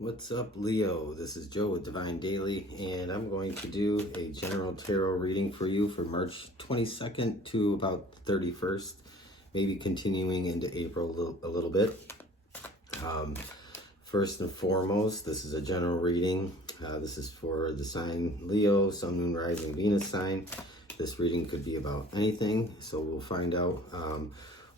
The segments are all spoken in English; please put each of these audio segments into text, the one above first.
What's up, Leo? This is Joe with Divine Daily, and I'm going to do a general tarot reading for you for March 22nd to about 31st, maybe continuing into April a little bit. First and foremost, this is a general reading. This is for the sign Leo, Sun, Moon, Rising, Venus sign. This reading could be about anything, so we'll find out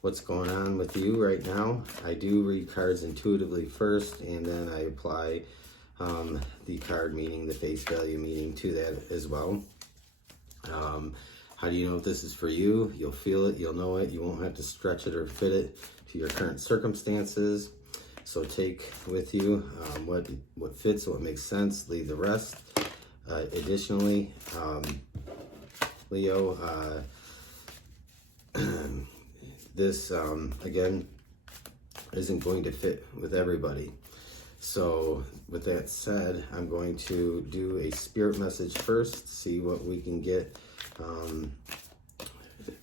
what's going on with you right now. I do read cards intuitively first, and then I apply the card meaning, the face value meaning to that as well. How do you know if this is for you? You'll feel it, you'll know it, you won't have to stretch it or fit it to your current circumstances. So take with you what fits, what makes sense, leave the rest. Additionally, Leo, this, again, isn't going to fit with everybody. So with that said, I'm going to do a spirit message first, see what we can get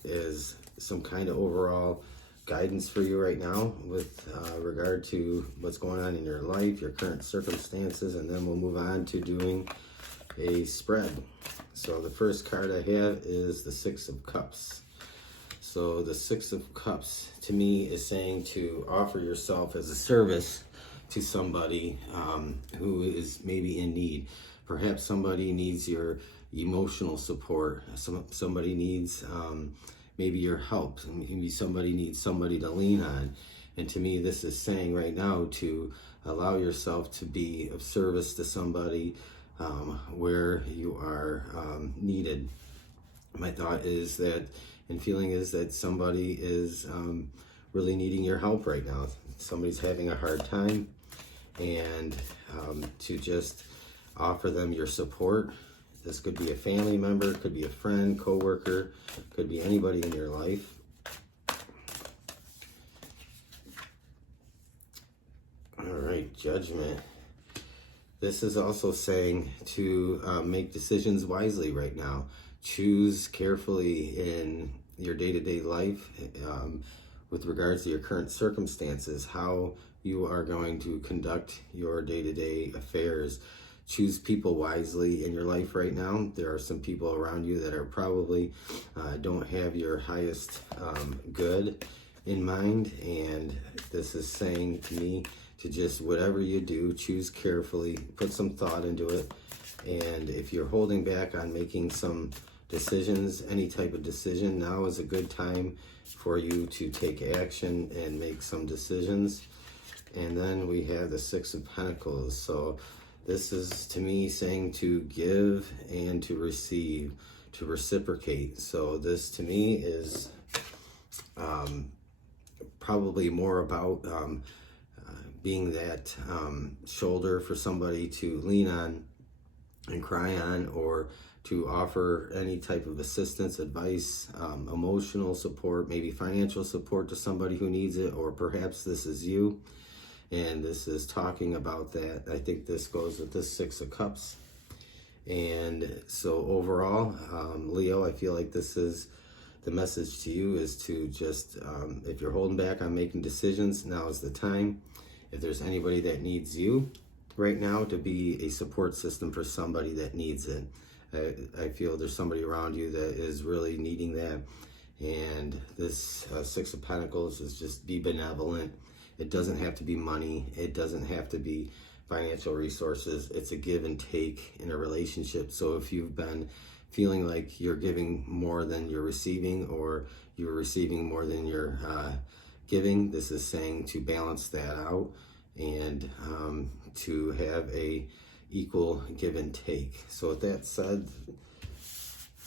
as some kind of overall guidance for you right now with regard to what's going on in your life, your current circumstances, and then we'll move on to doing a spread. So the first card I have is the Six of Cups. So the Six of Cups to me is saying to offer yourself as a service to somebody who is maybe in need. Perhaps somebody needs your emotional support. Somebody needs maybe your help. Maybe somebody needs somebody to lean on. And to me, this is saying right now to allow yourself to be of service to somebody where you are needed. My thought is that, and feeling is that somebody is really needing your help right now. Somebody's having a hard time, and to just offer them your support. This could be a family member, could be a friend, coworker, could be anybody in your life. All right, Judgment. This is also saying to make decisions wisely right now. Choose carefully in your day-to-day life with regards to your current circumstances, how you are going to conduct your day-to-day affairs. Choose people wisely in your life right now. There are some people around you that are probably don't have your highest good in mind, and this is saying to me to just whatever you do, choose carefully, put some thought into it. And if you're holding back on making some decisions, any type of decision, now is a good time for you to take action and make some decisions. And then we have the Six of Pentacles. So this is to me saying to give and to receive, to reciprocate. So this to me is probably more about being that shoulder for somebody to lean on and cry on, or to offer any type of assistance, advice, emotional support, maybe financial support to somebody who needs it, or perhaps this is you. And this is talking about that. I think this goes with this Six of Cups. And so overall, Leo, I feel like this is the message to you is to just, if you're holding back on making decisions, now is the time. If there's anybody that needs you right now, to be a support system for somebody that needs it. I feel there's somebody around you that is really needing that. And this Six of Pentacles is just be benevolent. It doesn't have to be money. It doesn't have to be financial resources. It's a give and take in a relationship. So if you've been feeling like you're giving more than you're receiving, or you're receiving more than you're giving, this is saying to balance that out and to have a equal give and take. So with that said,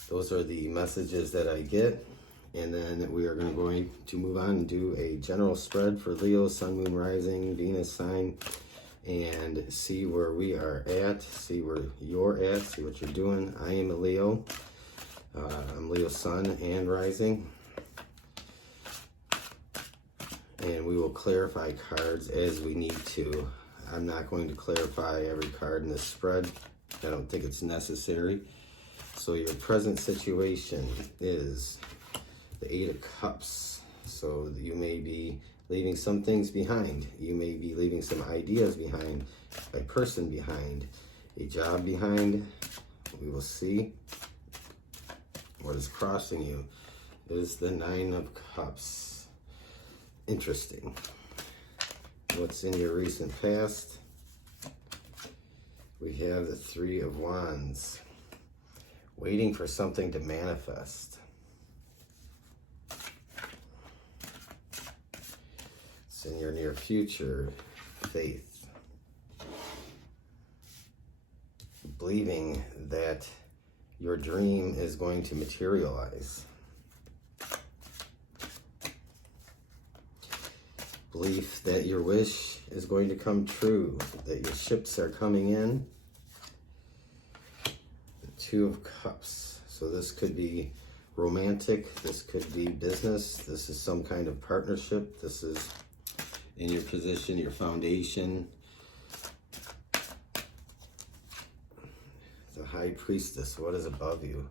those are the messages that I get. And then we are going to move on and do a general spread for Leo, Sun, Moon, Rising, Venus sign, and see where we are at, see where you're at, see what you're doing. I am a Leo. I'm Leo Sun and Rising. And we will clarify cards as we need to. I'm not going to clarify every card in this spread. I don't think it's necessary. So your present situation is the Eight of Cups. So you may be leaving some things behind. You may be leaving some ideas behind, a person behind, a job behind. We will see. What is crossing you is the Nine of Cups. Interesting. What's in your recent past? We have the Three of Wands. Waiting for something to manifest. It's in your near future. Faith. Believing that your dream is going to materialize. Belief that your wish is going to come true, that your ships are coming in. The Two of Cups. So this could be romantic, this could be business, this is some kind of partnership, this is in your position, your foundation. The High Priestess, what is above you?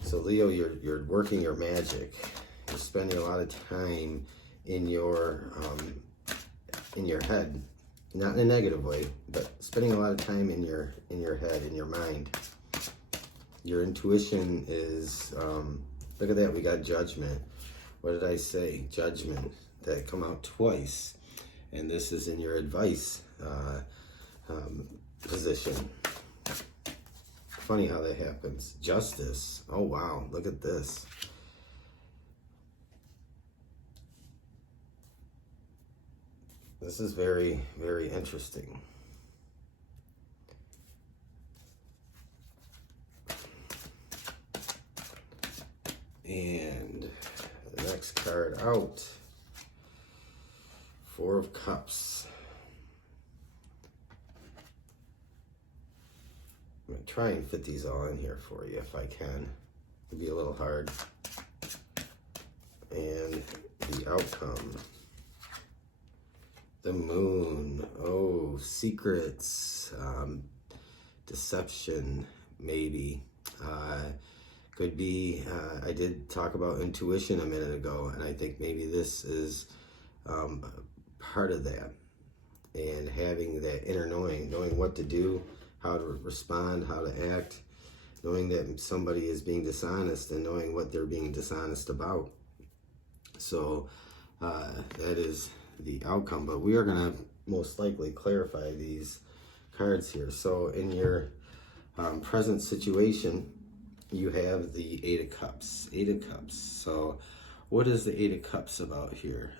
So Leo, you're working your magic. You're spending a lot of time in your head, not in a negative way, but spending a lot of time in your head, in your mind. Your intuition is, look at that, we got Judgment. What did I say? Judgment. That come out twice. And this is in your advice position. Funny how that happens. Justice. Oh, wow. Look at this. This is very, very interesting. And the next card out. Four of Cups. I'm going to try and fit these all in here for you if I can. It'll be a little hard. And the outcome. The Moon. Oh, secrets. Deception, maybe. Could be, I did talk about intuition a minute ago, and I think maybe this is part of that. And having that inner knowing what to do, how to respond, how to act, knowing that somebody is being dishonest and knowing what they're being dishonest about. So that is the outcome, but we are going to most likely clarify these cards here. So in your present situation, you have the Eight of Cups. Eight of Cups. So what is the Eight of Cups about here?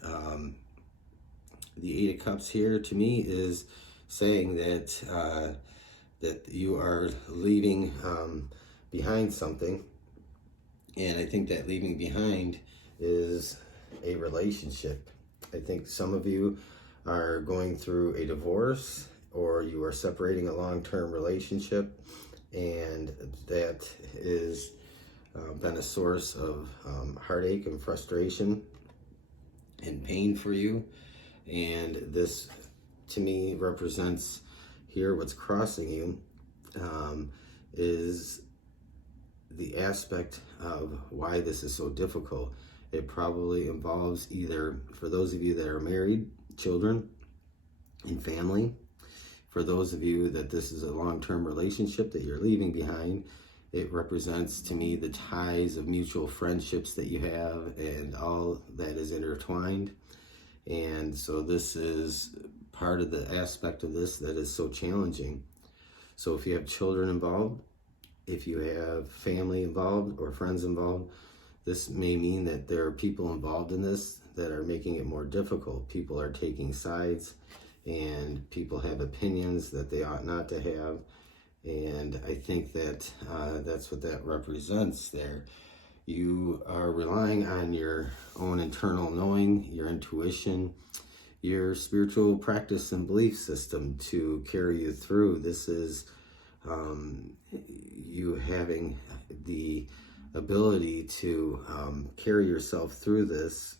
The Eight of Cups here to me is saying that that you are leaving behind something, and I think that leaving behind is a relationship. I think some of you are going through a divorce, or you are separating a long-term relationship, and that is been a source of heartache and frustration and pain for you. And this to me represents here what's crossing you is the aspect of why this is so difficult. It probably involves either, for those of you that are married, children and family. For those of you that this is a long-term relationship that you're leaving behind, it represents to me the ties of mutual friendships that you have and all that is intertwined. And so this is part of the aspect of this that is so challenging. So if you have children involved, if you have family involved or friends involved, this may mean that there are people involved in this that are making it more difficult. People are taking sides, and people have opinions that they ought not to have. And I think that that's what that represents there. You are relying on your own internal knowing, your intuition, your spiritual practice and belief system to carry you through. This is you having the ability to carry yourself through this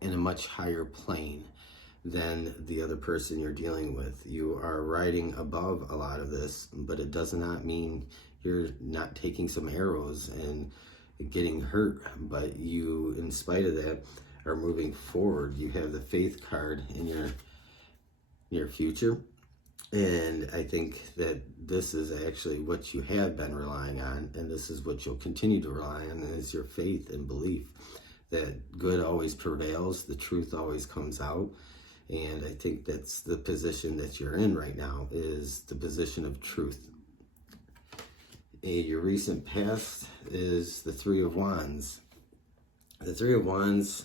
in a much higher plane than the other person you're dealing with. You are riding above a lot of this, but it does not mean you're not taking some arrows and getting hurt. But you, in spite of that, are moving forward. You have the faith card in your future. And I think that this is actually what you have been relying on, and this is what you'll continue to rely on, is your faith and belief that good always prevails, the truth always comes out. And I think that's the position that you're in right now, is the position of truth. Your recent past is the Three of Wands. The Three of Wands,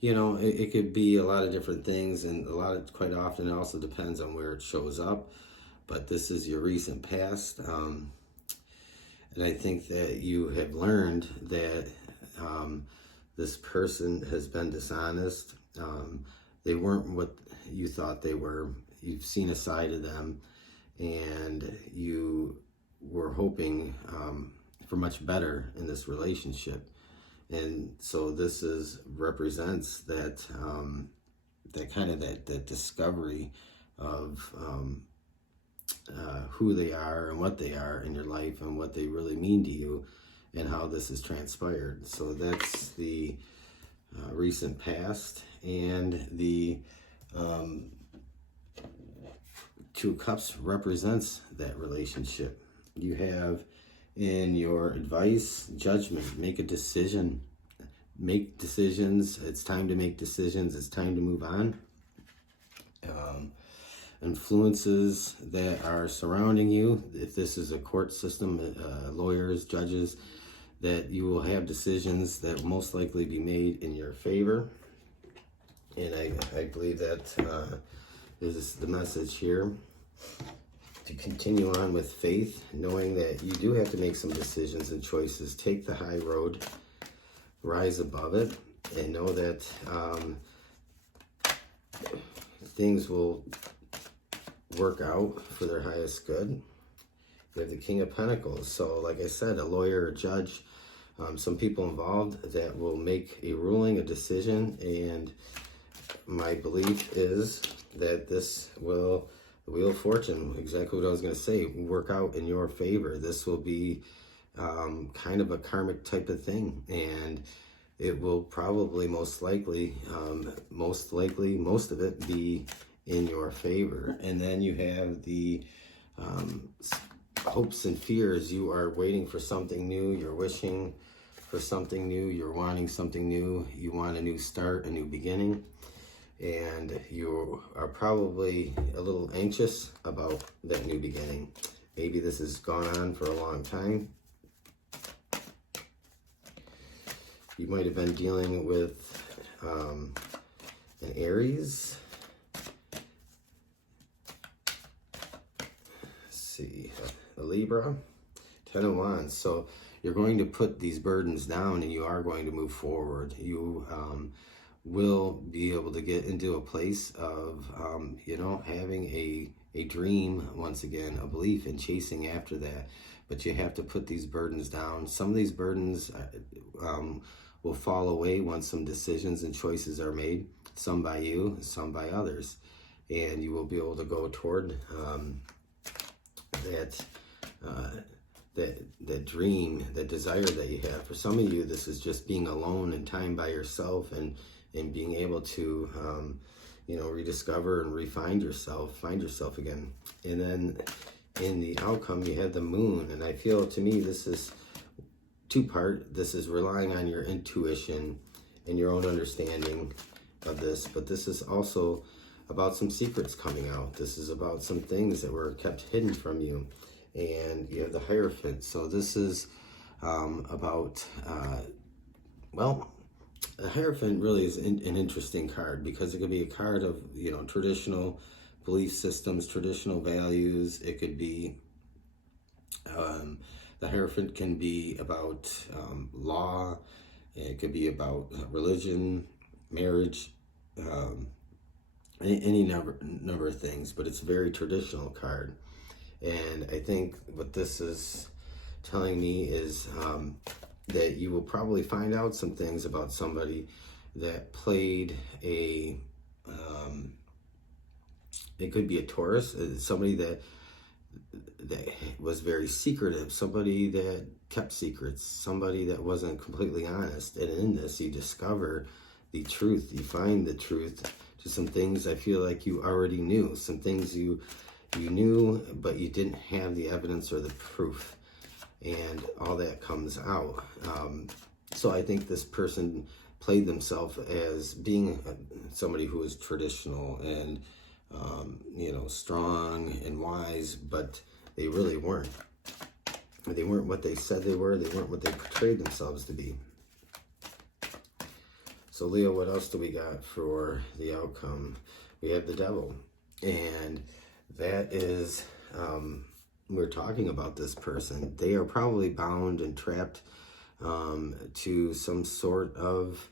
it could be a lot of different things, and quite often it also depends on where it shows up. But this is your recent past, and I think that you have learned that this person has been dishonest. They weren't what you thought they were. You've seen a side of them, and you were hoping for much better in this relationship. And so this represents that that discovery of who they are and what they are in your life and what they really mean to you and how this has transpired. So that's the recent past. And the Two of Cups represents that relationship. You have in your advice, judgment. Make a decision. Make decisions. It's time to make decisions. It's time to move on. Influences that are surrounding you. If this is a court system, lawyers, judges, that you will have decisions that will most likely be made in your favor. And I believe that is the message here. To continue on with faith, knowing that you do have to make some decisions and choices. Take the high road, rise above it, and know that things will work out for their highest good. You have the King of Pentacles. So like I said, a lawyer, a judge, some people involved that will make a ruling, a decision, and my belief is that this will, the Wheel of Fortune, exactly what I was going to say, work out in your favor. This will be kind of a karmic type of thing, and it will probably most likely, most of it be in your favor. And then you have the hopes and fears. You are waiting for something new. You're wishing for something new. You're wanting something new. You want a new start, a new beginning. And you are probably a little anxious about that new beginning. Maybe this has gone on for a long time. You might have been dealing with an Aries. Let's see, a Libra, 10 of Wands. So you're going to put these burdens down and you are going to move forward. You will be able to get into a place of, having a dream, once again, a belief and chasing after that. But you have to put these burdens down. Some of these burdens will fall away once some decisions and choices are made, some by you, some by others. And you will be able to go toward that dream, that desire that you have. For some of you, this is just being alone and time by yourself and being able to, rediscover and find yourself again. And then in the outcome, you have the Moon. And I feel, to me, this is two-part. This is relying on your intuition and your own understanding of this. But this is also about some secrets coming out. This is about some things that were kept hidden from you. And you have the Hierophant. So this is about, the Hierophant really is an interesting card, because it could be a card of, traditional belief systems, traditional values. It could be, the Hierophant can be about law. It could be about religion, marriage, any number of things, but it's a very traditional card. And I think what this is telling me is that you will probably find out some things about somebody that played it could be a Taurus, somebody that was very secretive, somebody that kept secrets, somebody that wasn't completely honest. And in this, you discover the truth. You find the truth to some things I feel like you already knew, some things you knew, but you didn't have the evidence or the proof, and all that comes out. So I think this person played themselves as being somebody who was traditional and strong and wise, but they really weren't. They weren't what they said they were. They weren't what they portrayed themselves to be. So Leo, what else do we got for the outcome? We have the devil, and that is, we're talking about this person. They are probably bound and trapped to some sort of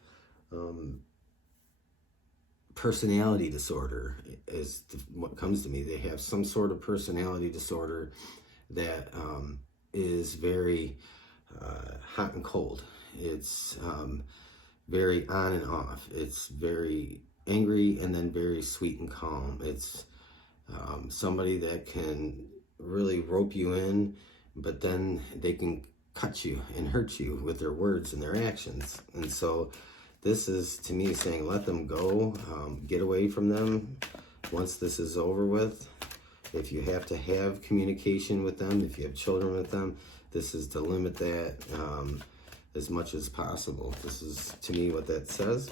personality disorder is what comes to me. They have some sort of personality disorder that is very hot and cold. It's very on and off. It's very angry and then very sweet and calm. It's somebody that can really rope you in, but then they can cut you and hurt you with their words and their actions. And so this is, to me, saying let them go, get away from them once this is over with. If you have to have communication with them, if you have children with them, this is to limit that as much as possible. This is, to me, what that says.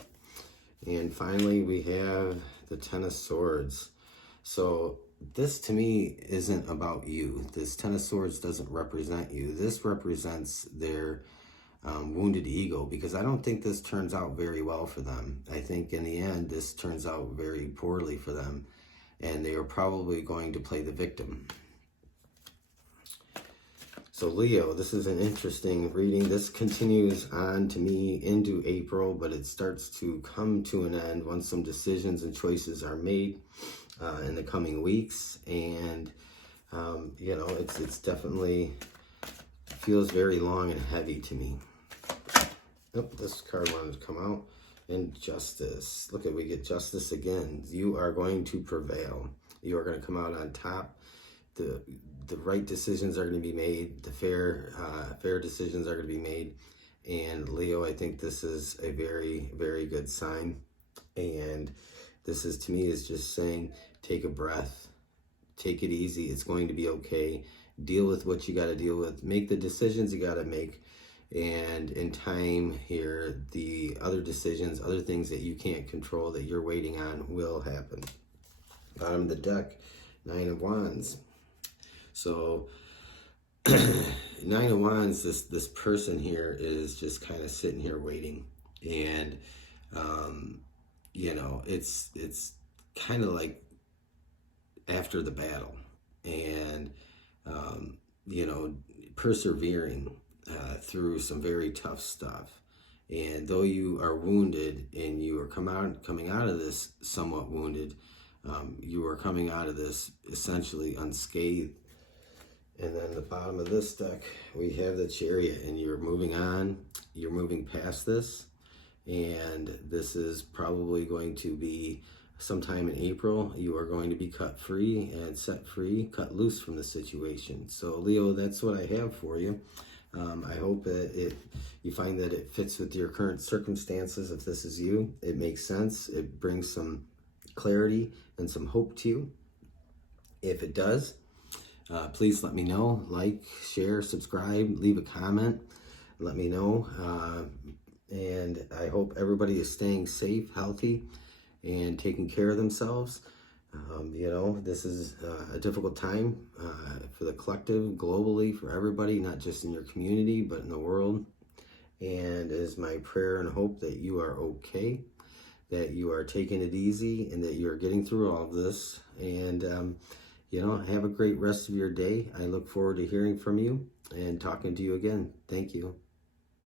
And finally, we have the Ten of Swords. So this, to me, isn't about you. This Ten of Swords doesn't represent you. This represents their wounded ego, because I don't think this turns out very well for them. I think in the end, this turns out very poorly for them, and they are probably going to play the victim. So Leo, this is an interesting reading. This continues on to me into April, but it starts to come to an end once some decisions and choices are made in the coming weeks. And, it's definitely feels very long and heavy to me. Oh, this card wanted to come out. And justice. Look at, we get justice again. You are going to prevail. You are going to come out on top. The right decisions are going to be made. The fair decisions are going to be made. And Leo, I think this is a very, very good sign. And this is, to me, is just saying, take a breath. Take it easy. It's going to be okay. Deal with what you got to deal with. Make the decisions you got to make. And in time here, the other decisions, other things that you can't control that you're waiting on will happen. Bottom of the deck, Nine of Wands. So Nine of Wands, this person here is just kind of sitting here waiting. And, it's kind of like after the battle. And, persevering through some very tough stuff. And though you are wounded and you are coming out of this somewhat wounded, you are coming out of this essentially unscathed. And then the bottom of this deck, we have the Chariot, and you're moving on, you're moving past this, and this is probably going to be sometime in April. You are going to be cut free and set free, cut loose from the situation. So Leo, that's what I have for you. I hope that you find that it fits with your current circumstances. If this is you, it makes sense. It brings some clarity and some hope to you. If it does, please let me know. Like, share, subscribe, leave a comment. Let me know. And I hope everybody is staying safe, healthy, and taking care of themselves. This is a difficult time for the collective, globally, for everybody, not just in your community, but in the world. And it is my prayer and hope that you are okay, that you are taking it easy, and that you're getting through all of this. And, have a great rest of your day. I look forward to hearing from you and talking to you again. Thank you.